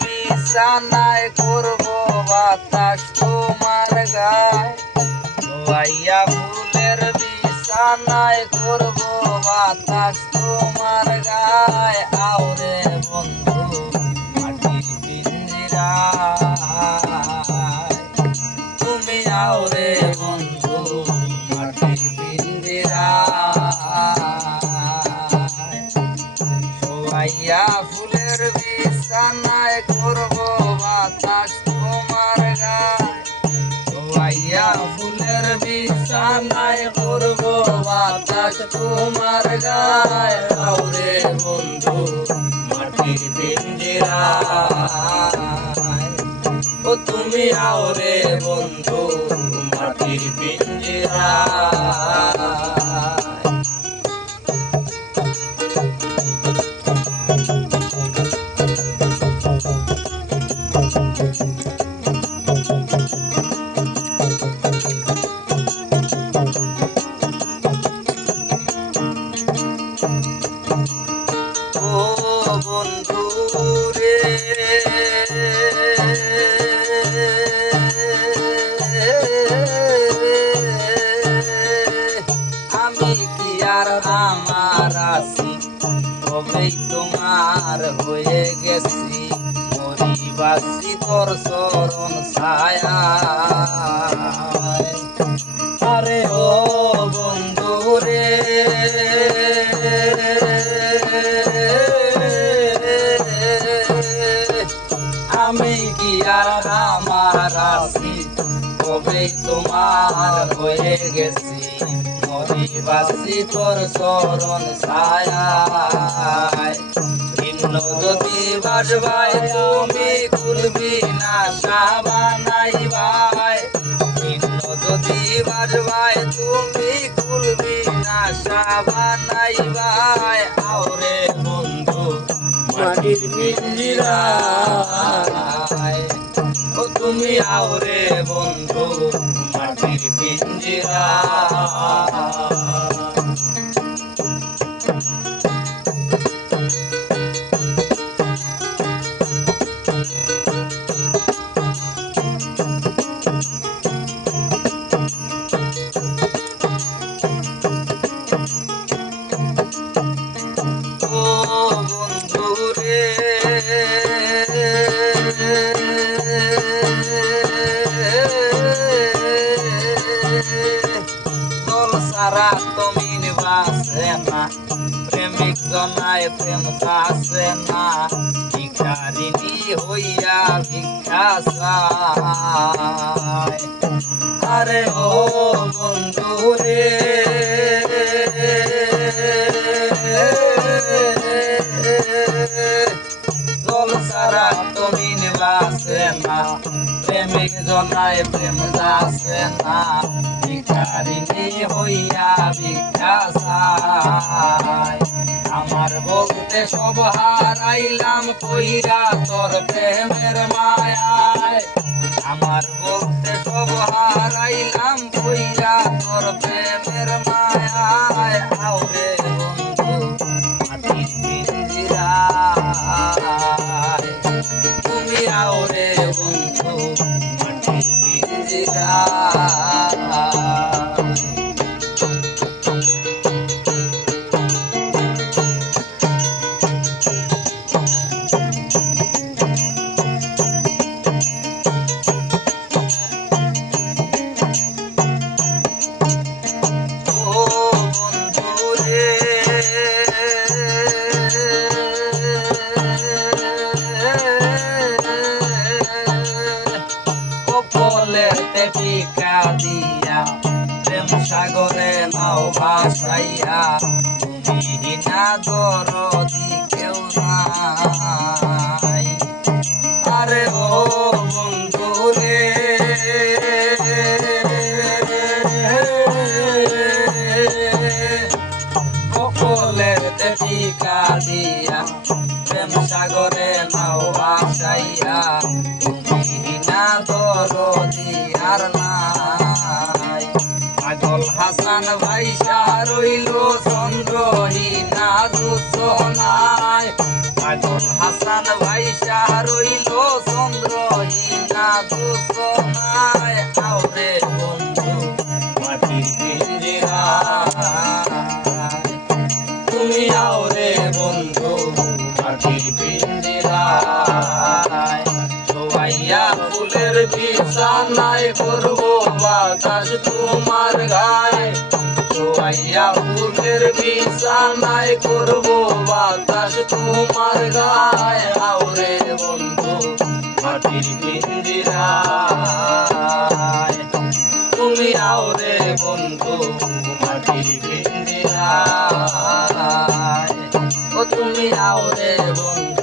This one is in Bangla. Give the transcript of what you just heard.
বিছানায় করব বাতাস তোমার গায়। ধোয়াইয়া ফুলের বিছানায় করব বাতাস তোমার গায়। আওরে বন্ধু বাতাস তোমার গায় শোয়াইয়া ফুলের বিছানায় করব বাতাস তুমি আওরে বন্ধু। তবেই তোমার হয়ে গেছি। মরিবাসি তোর চরণ ছায়া আরে ও কবে তোমার হয়ে গেছি? মরিবাসী তোর চরণ ছায় ভিন্ন যদি বাসবাই তুমি খুলবি না সাবানাই ভাই ভিন্ন যদি বাজবাই তুমি খুলবি না সাবানাই ভাই আওরে বন্ধু, মাটির পিঞ্জিরায় ও তুমি আওরে বন্ধু মাটির পিঞ্জিরায় বাসে না প্রেমিক জনায় প্রেম কাছে না ভিখারিণী হইয়া ভিক্ষা আরে ও বন্ধু রে জল সারা তুমি নিবাসে না জনায় প্রেম যাসে না? ভিখারিণী হইয়া ভিক্ষা চায় আমার বলতে সব হারাইলাম কইরা তোর প্রেমের মায়ায়। আমার বলতে সব হারাইলাম কইরা তোর প্রেমের মায়ায়। আউরে বন্ধু, মাটির পিঞ্জিরায় তুমি বন্ধু পিঞ্জিরায় কপলেতে টিকা দিয়া, প্রেম সাগরে নাও ভাসাইয়া তুমি না দরদি কেউ নাই। আরে ও বন্ধু রে সকলের টিকা দিয়া, প্রেম সাগরে রইল চন্দ্রহীনা দুসনায় পাগল হাসান ভাইসা রইল চন্দ্রহীনা দোষনায় আওরে বন্ধু, মাটির পিঞ্জিরা তুমি আওরে বন্ধু, মাটির পিঞ্জিরায় সবাইয়া ফুলের বিছানায় করব বাতাস তোমার গায়ে। সবাইয়া ফুলের বিছানায় করব বাতাস। তোমার গায়ে আওরে বন্ধু, মাটির পিঞ্জিরায় তুমি আওরে বন্ধু, মাটির পিঞ্জিরায় ও তুমি আওরে বন্ধু।